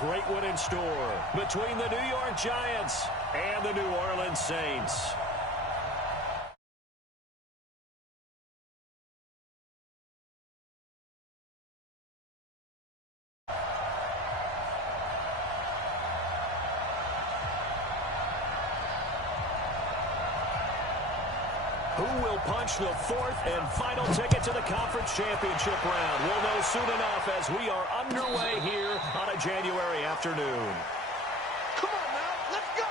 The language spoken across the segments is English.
great one in store between the New York Giants and the New Orleans Saints. Who will punch the fourth and final ticket to the conference championship round? We'll know soon enough as we are underway here on a January afternoon. Come on now, let's go!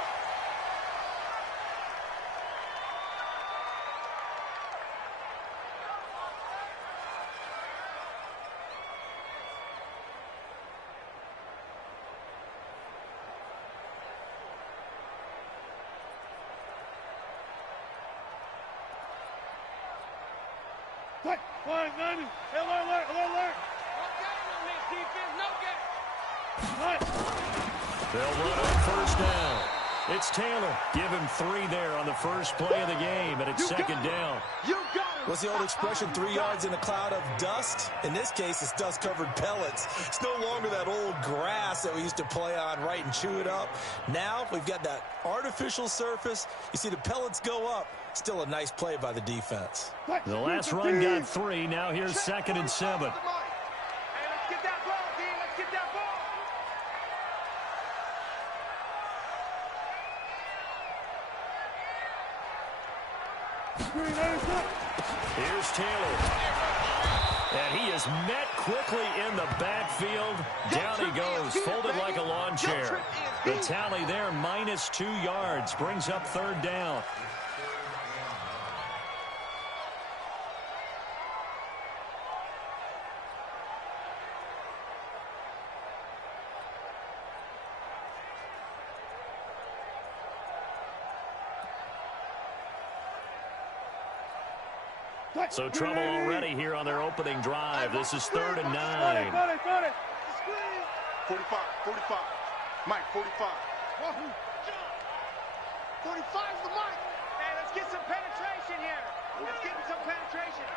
What? 190. Alert, alert. No game on this defense, no game. What? They'll run on first down. It's Taylor. Give him 3 there on the first play of the game, and it's second down. You got it. What's the old expression, 3 yards in a cloud of dust? In this case, it's dust-covered pellets. It's no longer that old grass that we used to play on, right, and chew it up. Now we've got that artificial surface. You see the pellets go up. Still a nice play by the defense. The last run got 3. Now here's 2nd and 7. Hey, let's get that ball, D. Let's get that ball. Here's Taylor. And he is met quickly in the backfield. Down he goes, folded like a lawn chair. The tally there, minus 2 yards, brings up 3rd down. So trouble already here on their opening drive. This is 3rd and 9. 45, 45. Mike, 45. 45's the Mike. Hey, let's get some penetration here. Let's get some penetration.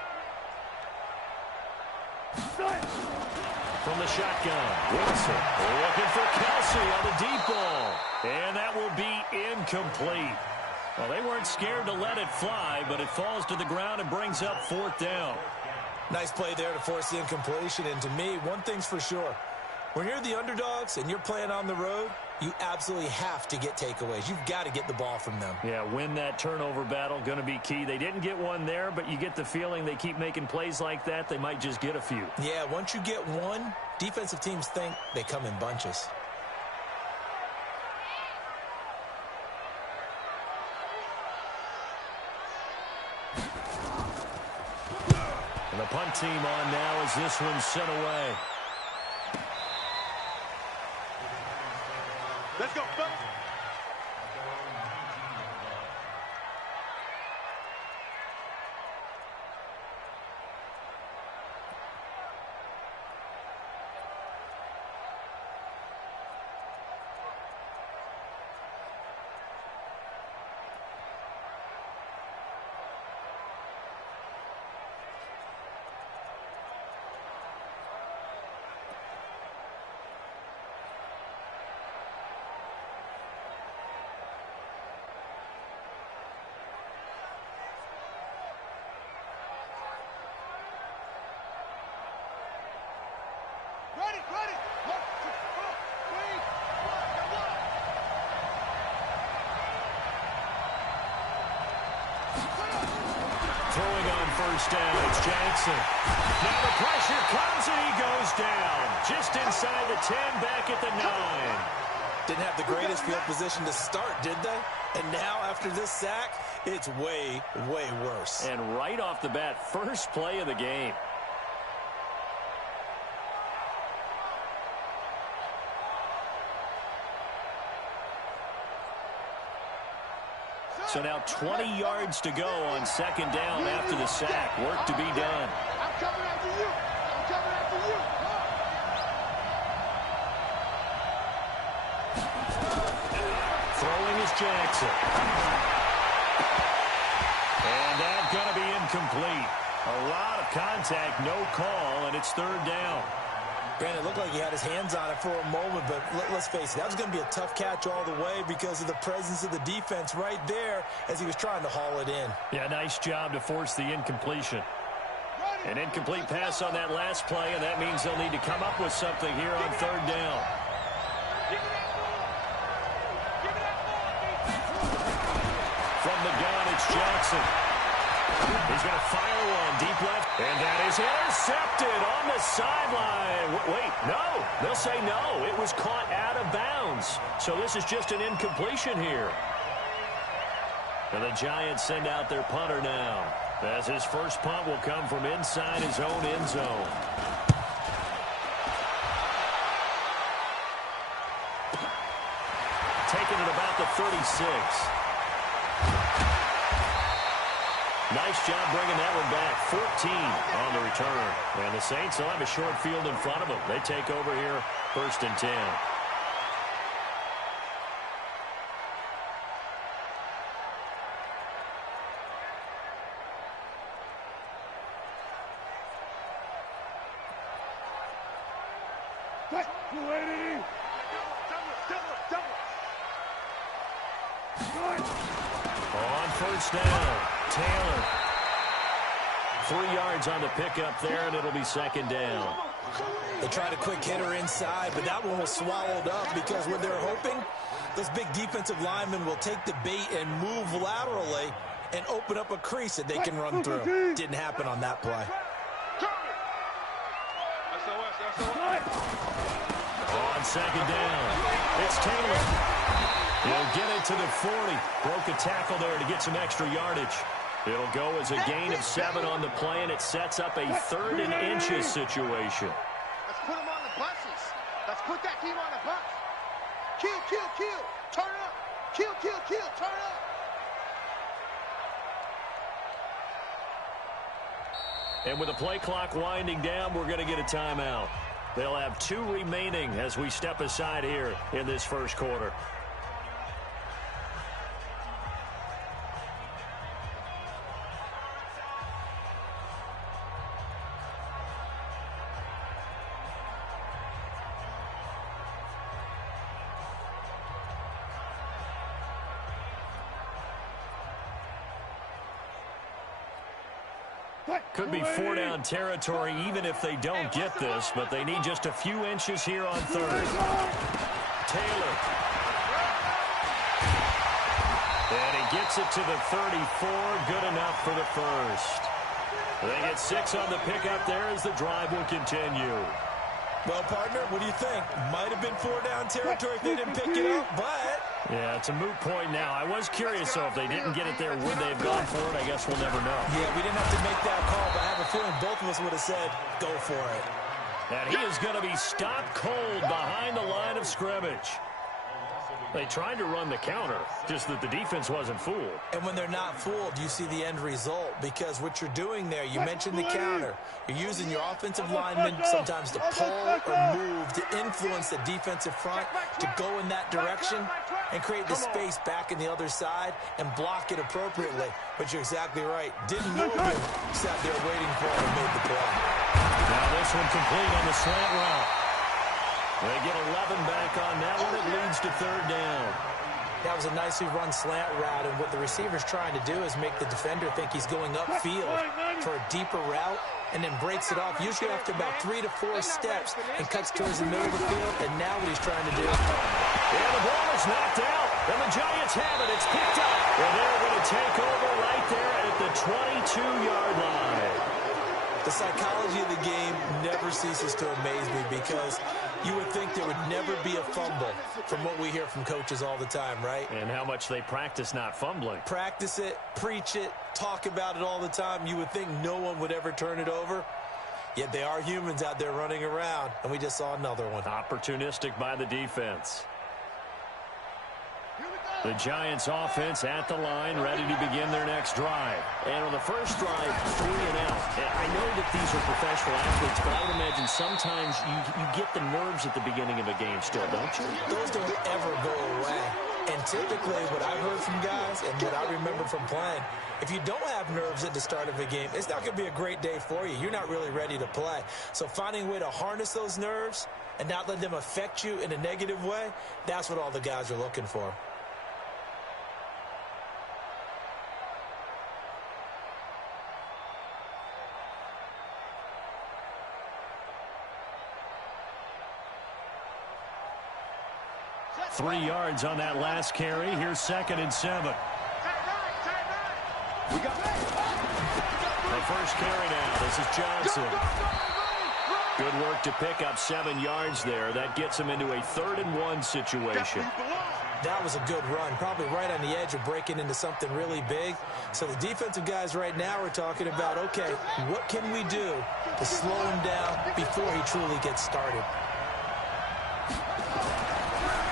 From the shotgun, Wilson looking for Kelsey on the deep ball. And that will be incomplete. Well, they weren't scared to let it fly, but it falls to the ground and brings up 4th down. Nice play there to force the incompletion. And to me, one thing's for sure. When you're the underdogs and you're playing on the road, you absolutely have to get takeaways. You've got to get the ball from them. Yeah, win that turnover battle, going to be key. They didn't get one there, but you get the feeling they keep making plays like that, they might just get a few. Yeah, once you get one, defensive teams think they come in bunches. And the punt team on now as this one's sent away. Let's go, fellas. Ready. 1, 2, 3, 1. Throwing on first down, it's Jackson. Now the pressure comes and he goes down. Just inside the 10, back at the 9. Didn't have the greatest field position to start, did they? And now, after this sack, it's way, way worse. And right off the bat, first play of the game. So now 20 yards to go on 2nd down after the sack. Work to be done. I'm coming after you. Throwing is Jackson. And that's going to be incomplete. A lot of contact, no call, and it's 3rd down. Granted, it looked like he had his hands on it for a moment, but let's face it, that was going to be a tough catch all the way because of the presence of the defense right there as he was trying to haul it in. Yeah, nice job to force the incompletion. An incomplete pass on that last play, and that means they'll need to come up with something here on third down. From the gun, it's Johnson. He's going to fire one deep left, and that is intercepted on the sideline. Wait, no. They'll say no. It was caught out of bounds. So this is just an incompletion here. And the Giants send out their punter now, as his first punt will come from inside his own end zone. Taking it about the 36. Nice job bringing that one back. 14 on the return. And the Saints will have a short field in front of them. They take over here, 1st and 10. On first down, Taylor. 3 yards on the pickup there, and it'll be 2nd down. They tried a quick hitter inside, but that one was swallowed up because what they're hoping, those big defensive linemen will take the bait and move laterally and open up a crease that they can run through. Didn't happen on that play. On 2nd down, it's Taylor. He'll get it to the 40. Broke a tackle there to get some extra yardage. It'll go as a gain of 7 on the play, and it sets up a 3rd and inches situation. Let's put them on the buses. Let's put that team on the bus. Kill, kill, kill. Turn up. Kill, kill, kill. Turn up. And with the play clock winding down, we're going to get a timeout. They'll have 2 remaining as we step aside here in this first quarter. Could be 4-down territory even if they don't get this, but they need just a few inches here on 3rd. Taylor. And he gets it to the 34. Good enough for the 1st. They get 6 on the pickup there as the drive will continue. Well, partner, what do you think? Might have been 4-down territory if they didn't pick it up, but... Yeah, it's a moot point now. I was curious, though, if they didn't get it there, would they have gone for it? I guess we'll never know. Yeah, we didn't have to make that call, but I have a feeling both of us would have said, go for it. And he is going to be stopped cold behind the line of scrimmage. They tried to run the counter, just that the defense wasn't fooled. And when they're not fooled, you see the end result, because what you're doing there, you mentioned the counter. You're using your offensive linemen sometimes to pull or move to influence the defensive front to go in that direction and create the space back in the other side and block it appropriately. But you're exactly right. Didn't move him, sat there waiting for him and made the play. Now this one complete on the slant route. They get 11 back on that one. It leads to 3rd down. That was a nicely run slant route, and what the receiver's trying to do is make the defender think he's going upfield for a deeper route, and then breaks it off, usually after about 3 to 4 steps, and cuts towards the middle of the field, and now what he's trying to do. And the ball is knocked out, and the Giants have it. It's picked up. And they're going to take over right there at the 22-yard line. The psychology of the game never ceases to amaze me because you would think there would never be a fumble from what we hear from coaches all the time, right? And how much they practice not fumbling. Practice it, preach it, talk about it all the time. You would think no one would ever turn it over. Yet they are humans out there running around, and we just saw another one. Opportunistic by the defense. The Giants offense at the line, ready to begin their next drive. And on the first drive, 3 and out. And I know that these are professional athletes, but I would imagine sometimes you get the nerves at the beginning of a game still, don't you? Those don't ever go away. And typically what I've heard from guys and what I remember from playing, if you don't have nerves at the start of a game, it's not going to be a great day for you. You're not really ready to play. So finding a way to harness those nerves and not let them affect you in a negative way, that's what all the guys are looking for. Three yards on that last carry. Here's 2nd and 7. We got The first carry now. This is Johnson. Good work to pick up 7 yards there. That gets him into a 3rd and 1 situation. That was a good run, probably right on the edge of breaking into something really big. So the defensive guys right now are talking about, okay, what can we do to slow him down before he truly gets started?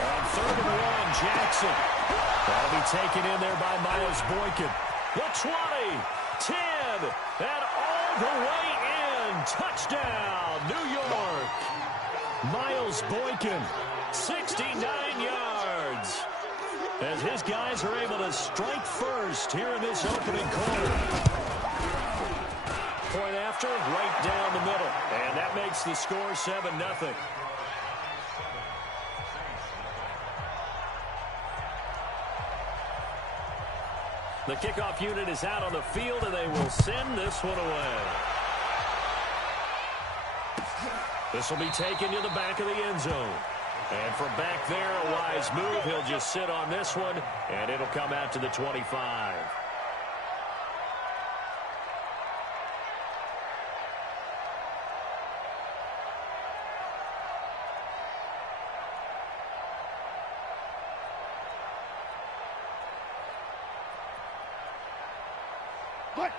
On 3rd and 1, Jackson. That'll be taken in there by Miles Boykin. The 20, 10, and all the way in. Touchdown, New York. Miles Boykin, 69 yards. As his guys are able to strike first here in this opening quarter. Point after, right down the middle. And that makes the score 7-0. The kickoff unit is out on the field, and they will send this one away. This will be taken to the back of the end zone. And from back there, a wise move. He'll just sit on this one, and it'll come out to the 25.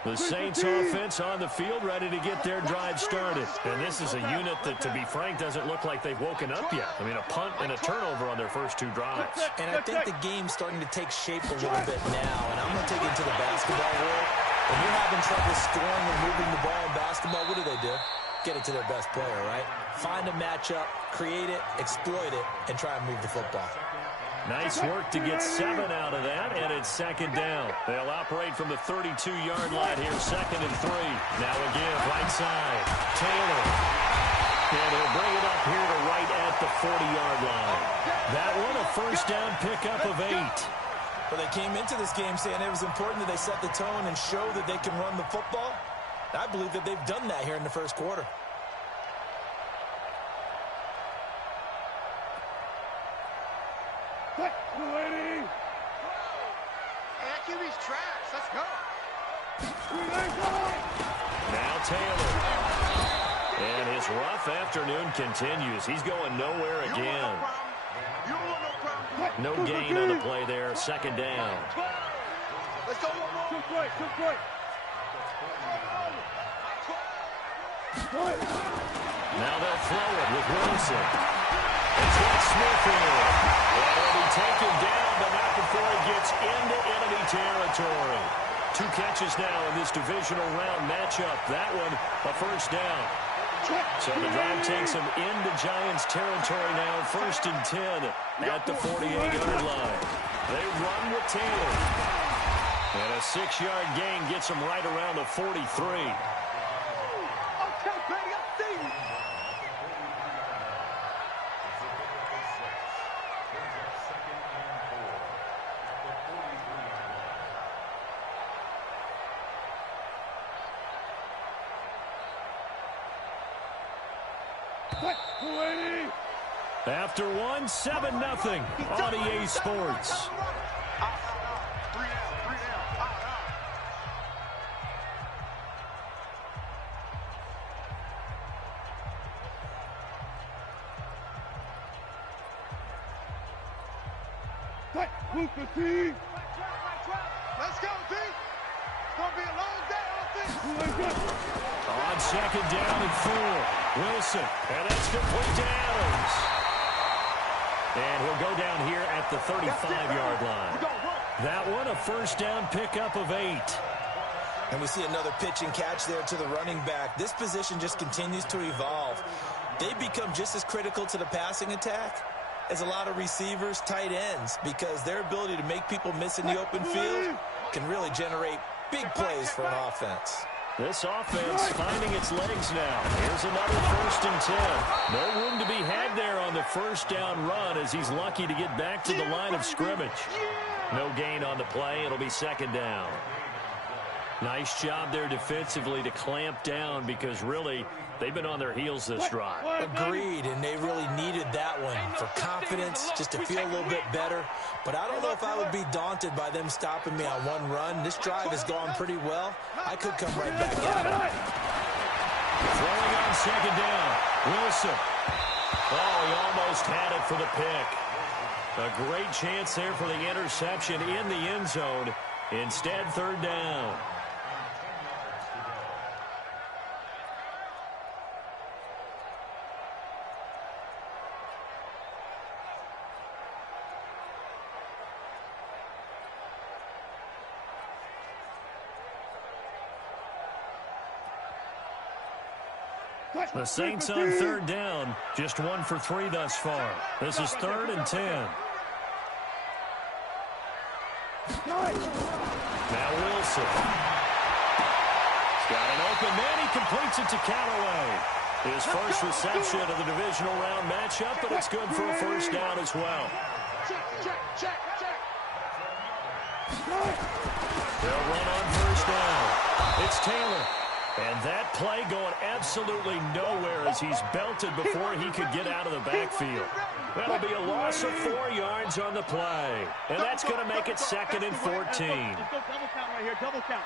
The Saints offense on the field, ready to get their drive started. And this is a unit that, to be frank, doesn't look like they've woken up yet. I mean, a punt and a turnover on their first 2 drives. And I think the game's starting to take shape a little bit now. And I'm going to take it to the basketball world. When you're having trouble scoring or moving the ball in basketball, what do? Get it to their best player, right? Find a matchup, create it, exploit it, and try and move the football. Nice work to get 7 out of that, and it's 2nd down. They'll operate from the 32-yard line here, 2nd and 3. Now again, right side, Taylor. And he'll bring it up here to right at the 40-yard line. That one, a first down pickup of 8. Well, they came into this game saying it was important that they set the tone and show that they can run the football. I believe that they've done that here in the first quarter. QB's trash. Let's go. Now Taylor. And his rough afternoon continues. He's going nowhere again. No gain on the play there. 2nd down. Let's go one more. Now they'll throw it with Wilson. It's got Smith in. And he'll be taken down, but not before he gets into enemy territory. 2 catches now in this divisional round matchup. That one, a first down. So the drive takes him into Giants territory now. 1st and 10 at the 48-yard line. They run with Taylor. And a 6-yard gain gets him right around the 43. After one, 7-0 on EA Sports. Let's go, D. It's going to be a long day on this. On 2nd down and 4. Wilson, and that's complete to Adams. And he'll go down here at the 35-yard line. That one, a first down pickup of 8. And we see another pitch and catch there to the running back. This position just continues to evolve. They become just as critical to the passing attack is a lot of receivers, tight ends, because their ability to make people miss in the open field can really generate big plays for an offense. This offense finding its legs now. Here's another 1st and 10. No room to be had there on the first down run as he's lucky to get back to the line of scrimmage. No gain on the play. It'll be 2nd down. Nice job there defensively to clamp down because really they've been on their heels this drive. Agreed, and they really needed that one for confidence, just to feel a little bit better. But I don't know if I would be daunted by them stopping me on one run. This drive has gone pretty well. I could come right back at it. Throwing on 2nd down. Wilson. Oh, he almost had it for the pick. A great chance there for the interception in the end zone. Instead, 3rd down. The Saints on 3rd down, just 1 for 3 thus far. This is 3rd and 10. Now Wilson. He's got an open man. He completes it to Callaway. His first reception of the divisional round matchup, but it's good for a 1st down as well. They'll run on 1st down. It's Taylor. And that play going absolutely nowhere as he's belted before he could get out of the backfield. That'll be a loss of 4 yards on the play. And that's going to make it 2nd and 14. Double count right here, double count.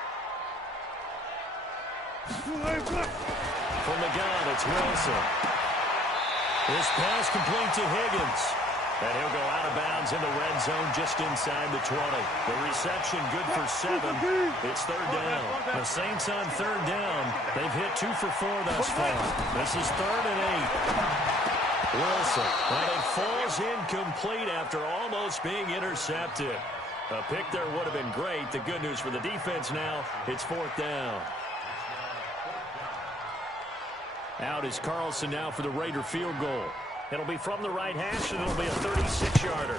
From the gun, it's Wilson. This pass complete to Higgins. And he'll go out of bounds in the red zone just inside the 20. The reception good for 7. It's 3rd down. The Saints on 3rd down. They've hit 2 for 4 thus far. This is 3rd and 8. Wilson. And it falls incomplete after almost being intercepted. A pick there would have been great. The good news for the defense now, it's 4th down. Out is Carlson now for the Raider field goal. It'll be from the right hash, and it'll be a 36-yarder.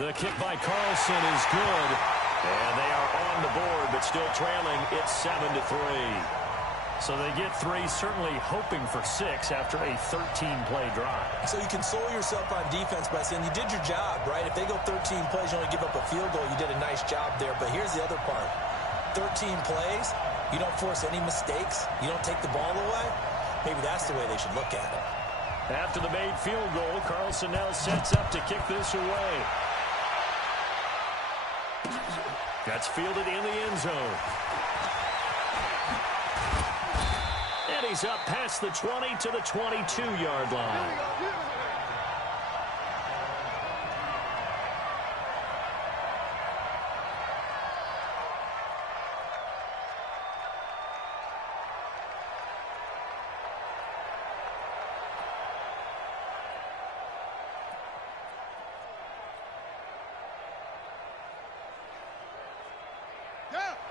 The kick by Carlson is good, and they are on the board, but still trailing. It's 7-3. So they get 3, certainly hoping for 6 after a 13-play drive. So you console yourself on defense by saying you did your job, right? If they go 13 plays, you only give up a field goal, you did a nice job there. But here's the other part. 13 plays, you don't force any mistakes, you don't take the ball away. Maybe that's the way they should look at it. After the made field goal, Carlson now sets up to kick this away. That's fielded in the end zone. And he's up past the 20 to the 22-yard line.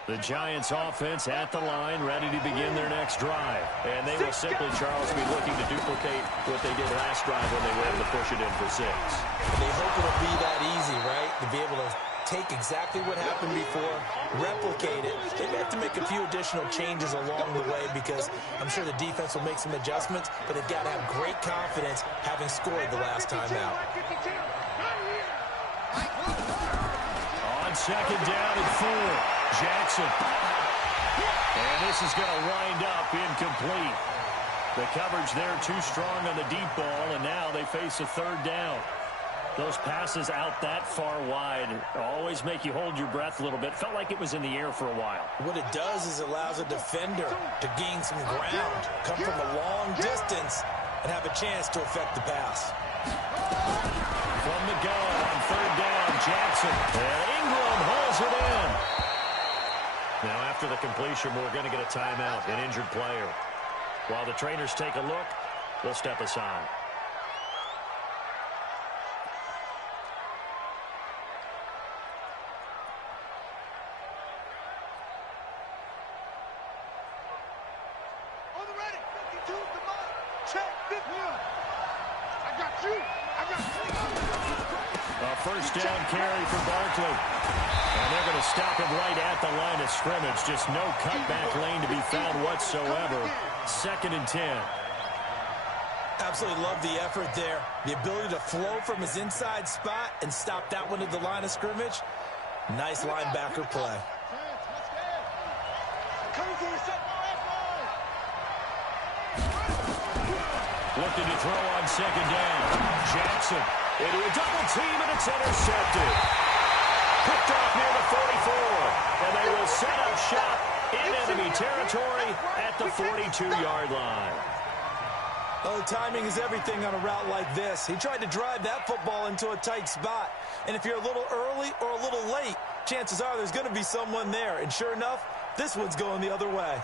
The Giants offense at the line, ready to begin their next drive. And they will simply, Charles, be looking to duplicate what they did last drive when they were able to push it in for 6. They hope it'll be that easy, right? To be able to take exactly what happened before, replicate it. They may have to make a few additional changes along the way because I'm sure the defense will make some adjustments, but they've got to have great confidence having scored the last time out. On 2nd down and 4. Jackson. And this is going to wind up incomplete. The coverage there too strong on the deep ball, and now they face a 3rd down. Those passes out that far wide always make you hold your breath a little bit. Felt like it was in the air for a while. What it does is it allows a defender to gain some ground, come from a long distance, and have a chance to affect the pass. From the gun on 3rd down, Jackson. And Ingram hauls it in. Now, after the completion, we're going to get a timeout, an injured player. While the trainers take a look, we'll step aside. On the ready, 52, come on. Check, 50. I got you. A first down carry for Barkley. And they're going to stop him right at the line of scrimmage. Just no cutback lane to be found whatsoever. 2nd and 10. Absolutely love the effort there. The ability to flow from his inside spot and stop that one at the line of scrimmage. Nice linebacker play. Looking to throw on 2nd down. Jackson into a double team, and it's intercepted. Picked off near the 44. And they will set up shop in enemy territory at the 42-yard line. Oh, timing is everything on a route like this. He tried to drive that football into a tight spot. And if you're a little early or a little late, chances are there's going to be someone there. And sure enough, this one's going the other way.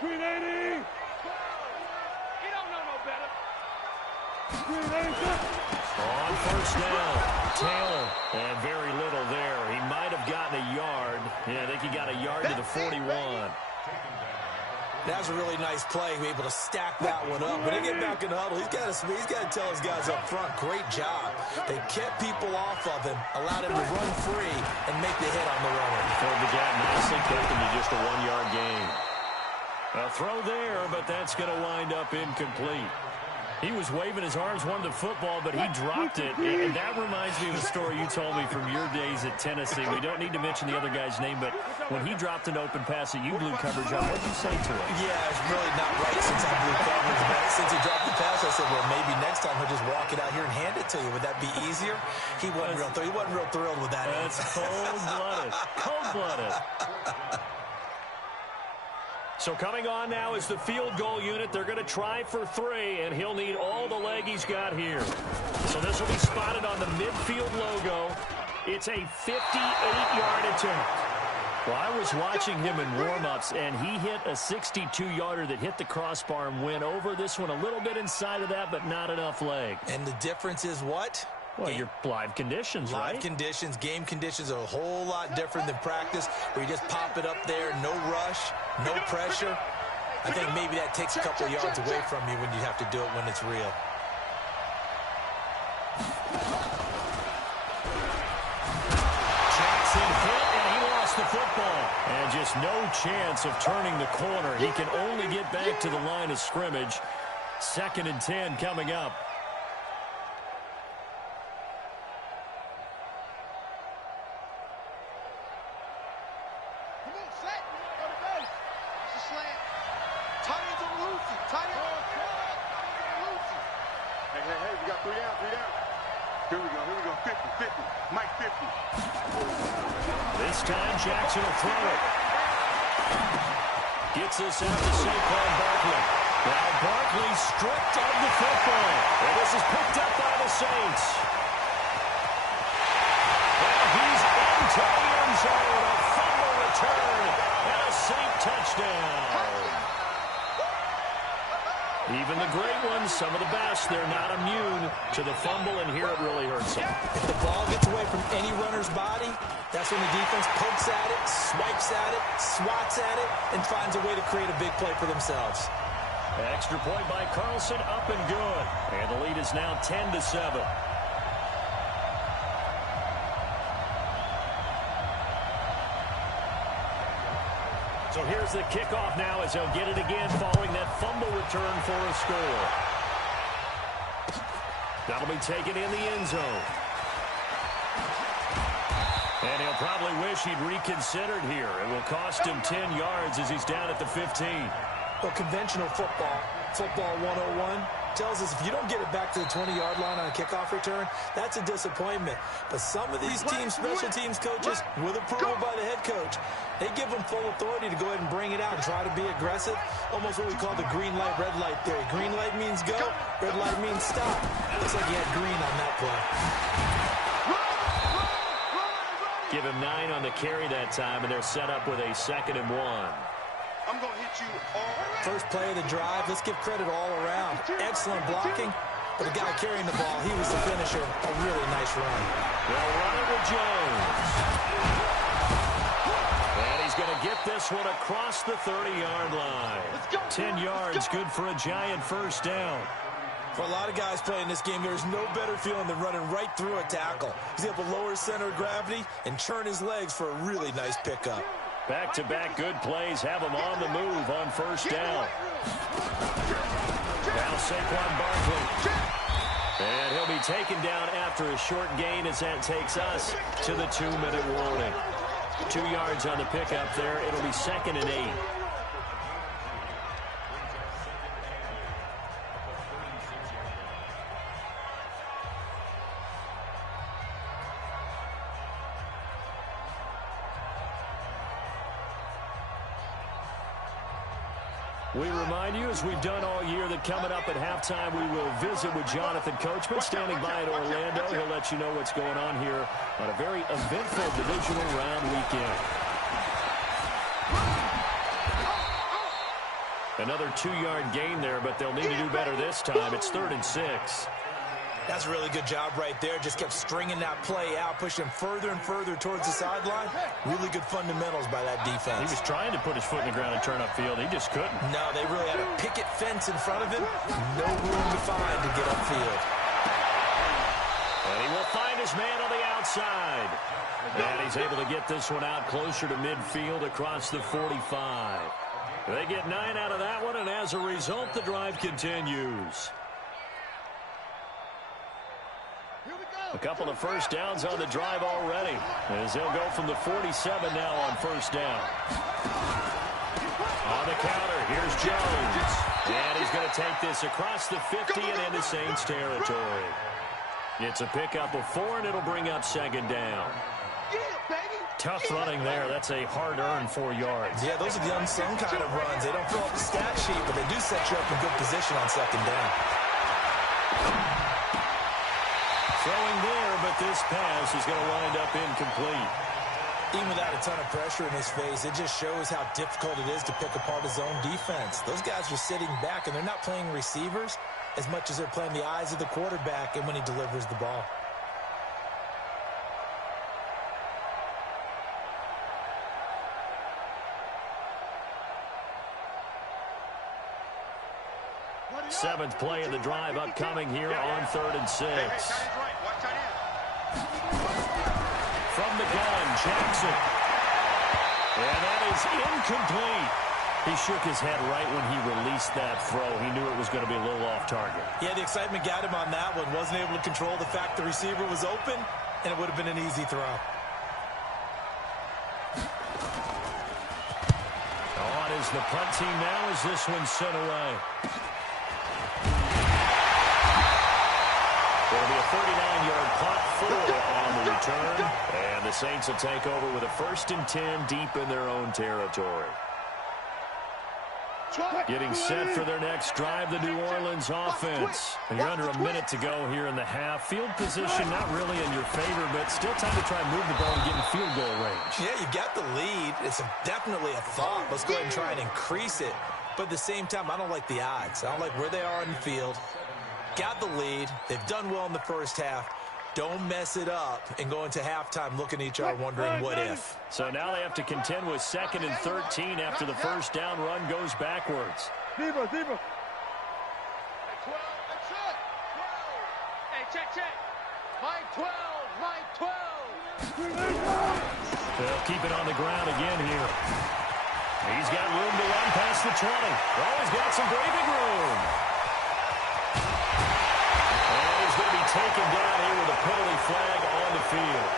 Green 80! He don't know no better. Green 80! On first down, Taylor. And very little there. He might have gotten a yard. Yeah, I think he got a yard to the 41. That's a really nice play, be able to stack that one up. When they get back in the huddle, he's got to tell his guys up front, great job. They kept people off of him, allowed him to run free, and make the hit on the runner. Filled the gap nicely, kept him to just a 1-yard gain. A throw there, but that's going to wind up incomplete. He was waving his arms, wanted the football, but he dropped it. And that reminds me of a story you told me from your days at Tennessee. We don't need to mention the other guy's name, but when he dropped an open pass that you blew coverage on, what did you say to him? Yeah, it's really not right since I blew coverage, but since he dropped the pass, I said, well, maybe next time he'll just walk it out here and hand it to you. Would that be easier? He wasn't real thrilled with that. That's cold-blooded. Cold-blooded. So coming on now is the field goal unit. They're going to try for 3, and he'll need all the leg he's got here. So this will be spotted on the midfield logo. It's a 58-yard attempt. Well, I was watching him in warm-ups, and he hit a 62-yarder that hit the crossbar and went over. This one a little bit inside of that, but not enough leg. And the difference is what? Well, your live conditions, right? Live conditions, game conditions are a whole lot different than practice, where you just pop it up there, no rush, no pressure. I think maybe that takes a couple of yards away from you when you have to do it when it's real. Jackson hit, and he lost the football. And just no chance of turning the corner. He can only get back to the line of scrimmage. 2nd and 10 coming up. This time, Jackson will throw it. Gets this out to Saquon Barkley. Now Barkley stripped of the football. And this is picked up by the Saints. And he's into the end zone. A fumble return and a Saint touchdown. Even the great ones, some of the best, they're not immune to the fumble, and here it really hurts them. If the ball gets away from any runner's body, that's when the defense pokes at it, swipes at it, swats at it, and finds a way to create a big play for themselves. Extra point by Carlson, up and good. And the lead is now 10-7. So here's the kickoff now as they'll get it again following that fumble return for a score. That'll be taken in the end zone. And he'll probably wish he'd reconsidered here. It will cost him 10 yards as he's down at the 15. Well, conventional football 101, tells us if you don't get it back to the 20-yard line on a kickoff return, that's a disappointment. But some of these teams, special teams coaches, with approval by the head coach, they give them full authority to go ahead and bring it out and try to be aggressive, almost what we call the green light, red light theory. Green light means go, red light means stop. Looks like he had green on that play. Give him 9 on the carry that time, and they're set up with a 2nd and 1. I'm going to hit you all. First play of the drive, let's give credit all around. Excellent blocking, but the guy carrying the ball, he was the finisher. A really nice run. They'll run it with Jones. And he's going to get this one across the 30-yard line. 10 yards, good for a Giant first down. For a lot of guys playing this game, there's no better feeling than running right through a tackle. He's able to lower his center of gravity and churn his legs for a really nice pickup. Back-to-back good plays have him on the move on first down. Now Saquon Barkley. And he'll be taken down after a short gain as that takes us to the 2-minute warning. 2 yards on the pickup there. It'll be 2nd and 8. We remind you, as we've done all year, that coming up at halftime, we will visit with Jonathan Coachman, standing by in Orlando. He'll let you know what's going on here on a very eventful divisional round weekend. Another 2-yard gain there, but they'll need to do better this time. It's 3rd and 6. That's a really good job right there. Just kept stringing that play out, pushing him further and further towards the sideline. Really good fundamentals by that defense. He was trying to put his foot in the ground and turn upfield. He just couldn't. No, they really had a picket fence in front of him. No room to find to get upfield. And he will find his man on the outside. And he's able to get this one out closer to midfield across the 45. They get 9 out of that one, and as a result, the drive continues. A couple of first downs on the drive already, as they'll go from the 47 now on first down. On the counter, here's Jones. And he's going to take this across the 50 and into Saints territory. It's a pickup of 4, and it'll bring up 2nd down. Tough running there. That's a hard-earned 4 yards. Yeah, those are the unsung kind of runs. They don't fill up the stat sheet, but they do set you up in good position on 2nd down. Throwing there, but this pass is going to wind up incomplete. Even without a ton of pressure in his face, it just shows how difficult it is to pick apart his own defense. Those guys are sitting back, and they're not playing receivers as much as they're playing the eyes of the quarterback and when he delivers the ball. Seventh play of the drive upcoming here on 3rd and 6. From the gun, Jackson. And that is incomplete. He shook his head right when he released that throw. He knew it was going to be a little off target. Yeah, the excitement got him on that one. Wasn't able to control the fact the receiver was open, and it would have been an easy throw. On is the punt team now as this one's sent away. There'll be a 39-yard punt, 4 on the return. And the Saints will take over with a 1st and 10 deep in their own territory. Getting set for their next drive, the New Orleans offense. You're under a minute to go here in the half. Field position not really in your favor, but still time to try and move the ball and get in field goal range. Yeah, you've got the lead. It's definitely a thought. Let's go ahead and try and increase it. But at the same time, I don't like the odds. I don't like where they are in the field. Got the lead. They've done well in the first half. Don't mess it up and go into halftime looking at each other wondering what if. So now they have to contend with 2nd and 13 after the first down run goes backwards. Deeper. Hey, 12, that's it. 12. Hey, check. My 12. They'll keep it on the ground again here. He's got room to run past the 20. Oh, he's got some breathing room. And he's going to be taken down here with a penalty flag on the field.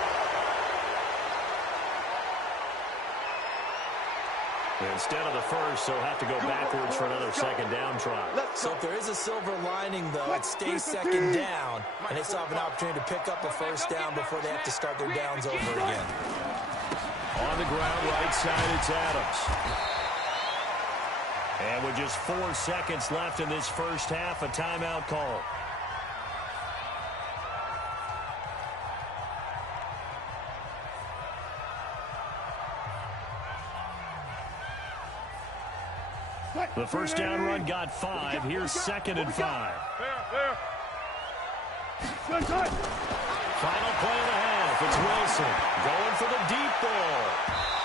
Instead of the first, they'll have to go backwards for another 2nd down try. So if there is a silver lining, though, it stays 2nd down, and they still have an opportunity to pick up a first down before they have to start their downs over again. On the ground, right side, it's Adams. And with just 4 seconds left in this first half, a timeout call. The first down run got 5. Here's 2nd and 5. There. Final play of the half. It's Wilson going for the deep ball.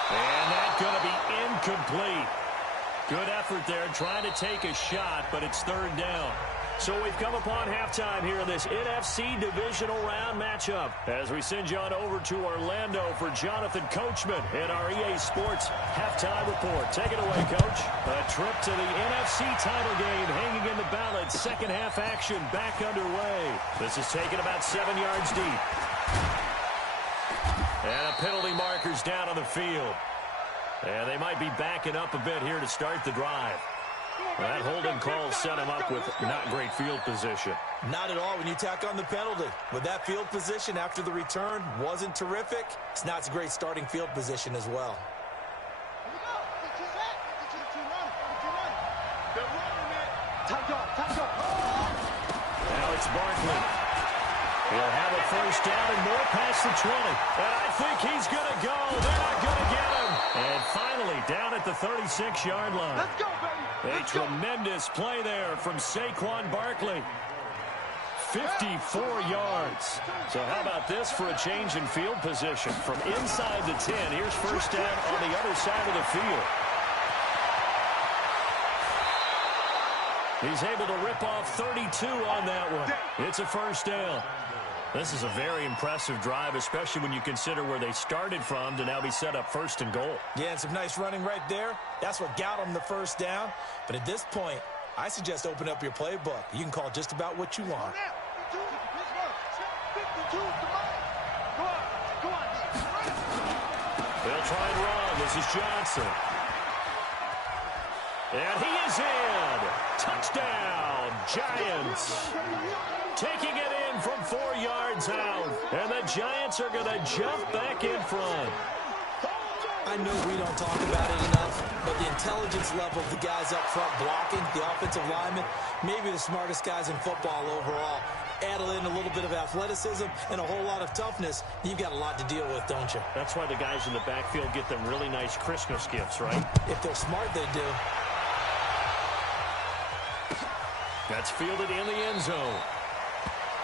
And that's going to be incomplete. Good effort there trying to take a shot, but it's 3rd down. So we've come upon halftime here in this NFC Divisional Round matchup as we send you on over to Orlando for Jonathan Coachman in our EA Sports Halftime Report. Take it away, Coach. A trip to the NFC title game hanging in the balance. Second half action back underway. This is taken about 7 yards deep. And a penalty marker's down on the field. And they might be backing up a bit here to start the drive. That holding call set him up with not great field position. Not at all when you tack on the penalty. With that field position after the return wasn't terrific, it's not a great starting field position as well. Now it's Barkley. He'll have a first down and more past the 20. And I think he's going to go. They're not going to get him. And finally down at the 36-yard line. Let's go, baby. A tremendous play there from Saquon Barkley. 54 yards. So how about this for a change in field position? From inside the 10, here's first down on the other side of the field. He's able to rip off 32 on that one. It's a first down. This is a very impressive drive, especially when you consider where they started from to now be set up first and goal. Yeah, and some nice running right there. That's what got them the first down. But at this point, I suggest open up your playbook. You can call just about what you want. They'll try and run. This is Johnson. And he is in. Touchdown, Giants. Taking it in from 4 yards out. And the Giants are going to jump back in front. I know we don't talk about it enough, but the intelligence level of the guys up front blocking, the offensive linemen, maybe the smartest guys in football overall. Add in a little bit of athleticism and a whole lot of toughness, you've got a lot to deal with, don't you? That's why the guys in the backfield get them really nice Christmas gifts, right? If they're smart, they do. That's fielded in the end zone.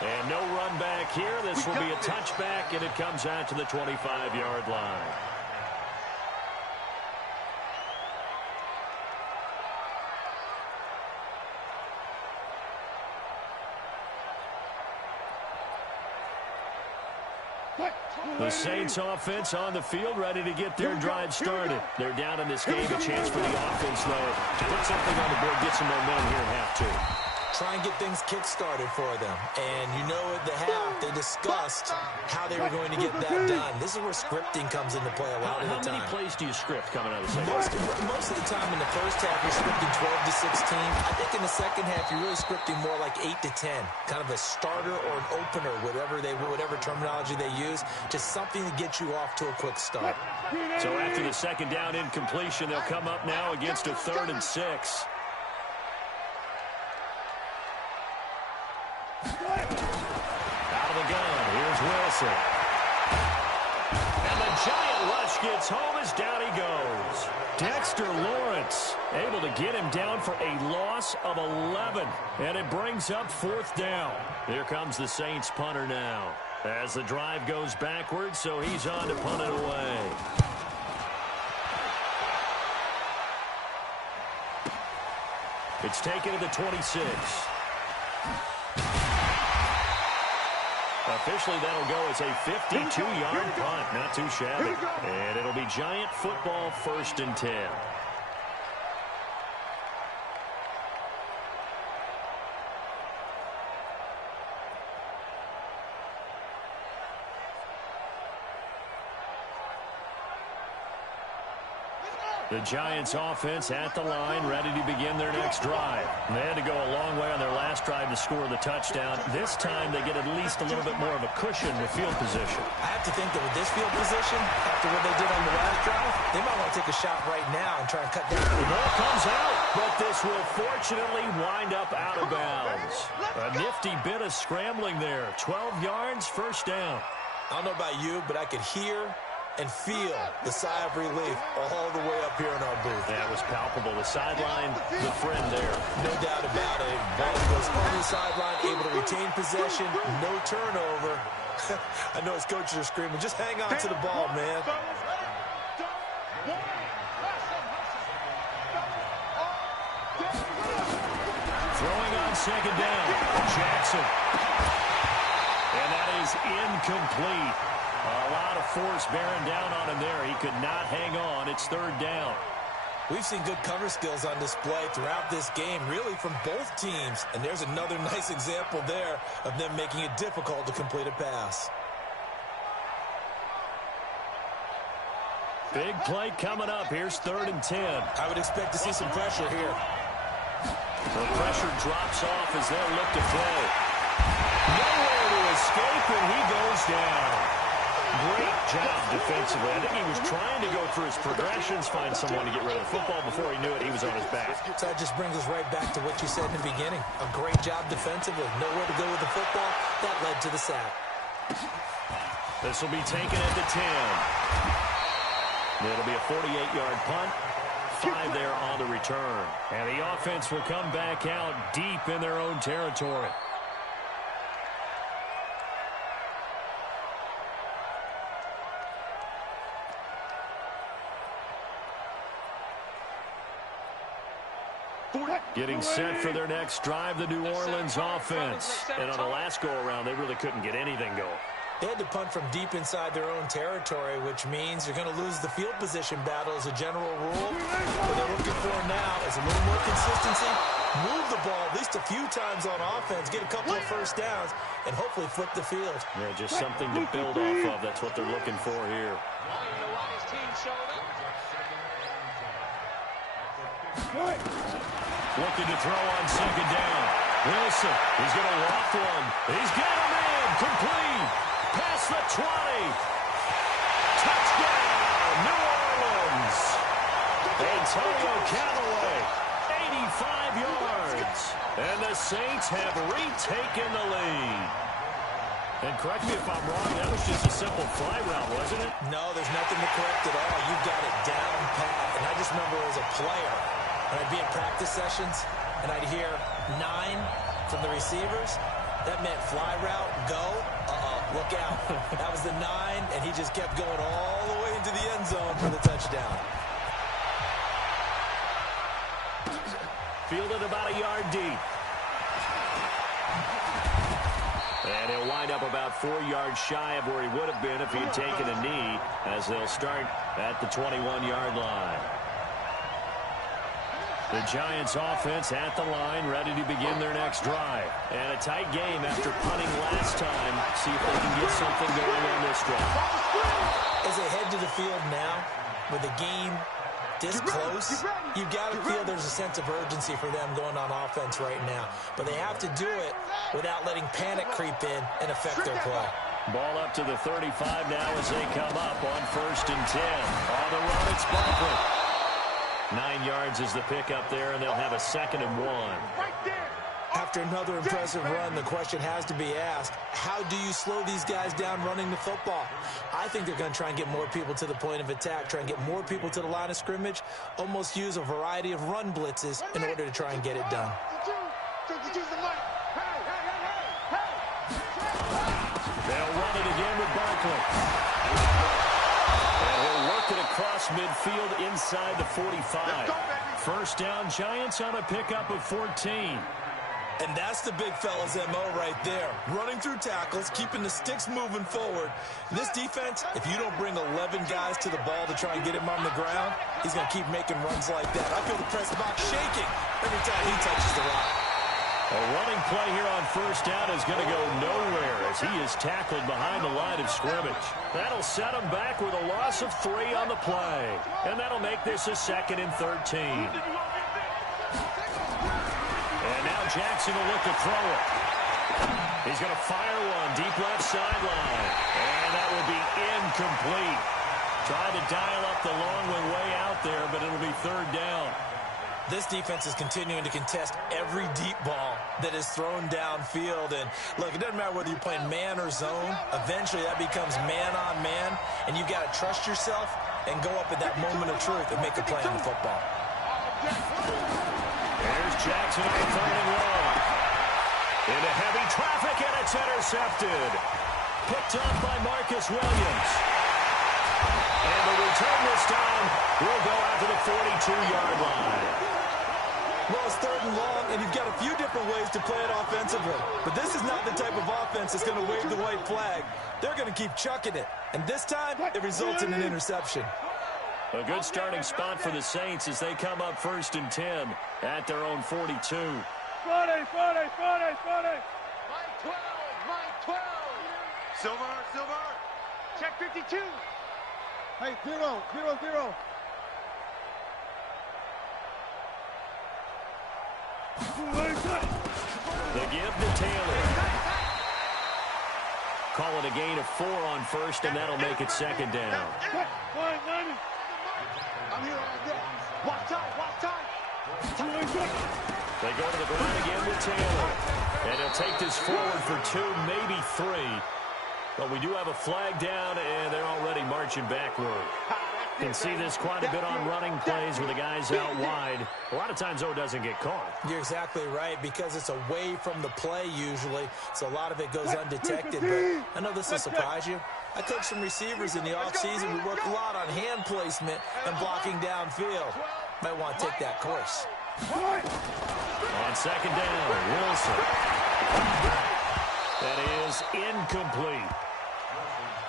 And no run back here. This will be a touchback, and it comes out to the 25-yard line. The Saints offense on the field, ready to get their drive started. They're down in this game. A chance for the offense, though, to put something on the board, get some momentum here in half two. Try and get things kick-started for them. And you know at the half, they discussed how they were going to get that done. This is where scripting comes into play a lot of the time. How many plays do you script coming out of the second half? Most of the time in the first half, you're scripting 12 to 16. I think in the second half, you're really scripting more like 8 to 10. Kind of a starter or an opener, whatever terminology they use. Just something to get you off to a quick start. So after the second down incompletion, they'll come up now against a 3rd and 6. Out of the gun, here's Wilson. And the giant rush gets home as down he goes. Dexter Lawrence able to get him down for a loss of 11. And it brings up 4th down. Here comes the Saints punter now. As the drive goes backwards, so he's on to punt it away. It's taken to the 26. Officially, that'll go as a 52-yard punt. Not too shabby. And it'll be Giant football, 1st and 10. The Giants offense at the line, ready to begin their next drive. They had to go a long way on their last drive to score the touchdown. This time they get at least a little bit more of a cushion with field position. I have to think that with this field position, after what they did on the last drive, they might want to take a shot right now and try and cut down. The ball comes out, but this will fortunately wind up out of bounds. A nifty bit of scrambling there. 12 yards, first down. I don't know about you, but I could hear and feel the sigh of relief all the way up here in our booth. That was palpable. The sideline, the friend there. No doubt about it. Ball goes on the sideline, able to retain possession, no turnover. I know his coaches are screaming, just hang on to the ball, man. Throwing on second down. Jackson. And that is incomplete. A lot of force bearing down on him there. He could not hang on. It's third down. We've seen good cover skills on display throughout this game, really from both teams. And there's another nice example there of them making it difficult to complete a pass. Big play coming up. Here's 3rd and 10. I would expect to see some pressure here. The pressure drops off as they'll look to throw. Nowhere to escape, and he goes down. Great job defensively. I think he was trying to go through his progressions, find someone to get rid of the football. Before he knew it, he was on his back. So that just brings us right back to what you said in the beginning. A great job defensively. Nowhere to go with the football. That led to the sack. This will be taken at the 10. It'll be a 48-yard punt. 5 there on the return. And the offense will come back out deep in their own territory. Getting set for their next drive, the New Orleans offense. And on the last go-around, they really couldn't get anything going. They had to punt from deep inside their own territory, which means you're going to lose the field position battle as a general rule. What they're looking for now is a little more consistency, move the ball at least a few times on offense, get a couple of first downs, and hopefully flip the field. Yeah, just something to build off of. That's what they're looking for here. Looking to throw on second down. Wilson, he's going to walk one. He's got him in. Complete. Past the 20. Touchdown, New Orleans. Antonio Callaway, 85 yards. And the Saints have retaken the lead. And correct me if I'm wrong, that was just a simple fly route, wasn't it? No, there's nothing to correct at all. You've got it down pat. And I just remember as a player, when I'd be in practice sessions, and I'd hear 9 from the receivers, that meant fly route, go, look out. That was the 9, and he just kept going all the way into the end zone for the touchdown. Fielded about a yard deep. And he'll wind up about 4 yards shy of where he would have been if he had taken a knee, as they'll start at the 21-yard line. The Giants offense at the line, ready to begin their next drive. And a tight game after punting last time. See if they can get something going on this drive. As they head to the field now, with the game this close, you've got to feel there's a sense of urgency for them going on offense right now. But they have to do it without letting panic creep in and affect their play. Ball up to the 35 now as they come up on 1st and 10. On the run, it's Barkley. 9 yards is the pickup there, and they'll have a 2nd and 1. After another impressive run, the question has to be asked, how do you slow these guys down running the football? I think they're going to try and get more people to the point of attack, try and get more people to the line of scrimmage, almost use a variety of run blitzes in order to try and get it done. They'll run it again with Barkley. And he'll work it across midfield inside the 45. First down, Giants on a pickup of 14. And that's the big fella's MO right there. Running through tackles, keeping the sticks moving forward. This defense, if you don't bring 11 guys to the ball to try and get him on the ground, he's going to keep making runs like that. I feel the press box shaking every time he touches the rock. A running play here on first down is going to go nowhere as he is tackled behind the line of scrimmage. That'll set him back with a loss of 3 on the play. And that'll make this a 2nd and 13. And now Jackson will look to throw it. He's going to fire one deep left sideline. And that will be incomplete. Tried to dial up the long way out there, but it'll be 3rd down. This defense is continuing to contest every deep ball that is thrown downfield. And look, it doesn't matter whether you're playing man or zone. Eventually that becomes man on man. And you've got to trust yourself and go up at that moment of truth and make a play on the football. There's Jackson on 3rd and long. Into heavy traffic, and it's intercepted. Picked up by Marcus Williams. And the return this time will go out to the 42-yard line. Well, it's 3rd and long, and you've got a few different ways to play it offensively. But this is not the type of offense that's going to wave the white flag. They're going to keep chucking it. And this time, it results in an interception. A good starting spot for the Saints as they come up 1st and 10 at their own 42. Friday. My 12. Silver. Check 52. Hey, 0. The give to Taylor. Call it a gain of 4 on 1st, and that'll make it 2nd down. I'm here all day. Watch time. They go to the ground again with Taylor. And he'll take this forward for 2, maybe 3. But we do have a flag down, and they're already marching backward. You can see this quite a bit on running plays with the guys out wide. A lot of times, though, it doesn't get caught. You're exactly right, because it's away from the play usually, so a lot of it goes undetected. But I know this will surprise you. I coached some receivers in the offseason. We work a lot on hand placement and blocking downfield. Might want to take that course. On 2nd down, Wilson. That is incomplete.